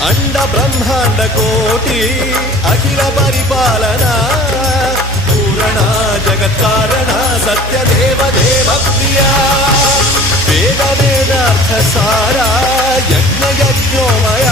అండ బ్రహ్మాండ కోటి అఖిల పరిపాలన పూరణ జగత్కారణ సత్యదేవ దేవ ప్రియ వేద వేదార్థ సారా యజ్ఞ యజ్ఞోమయ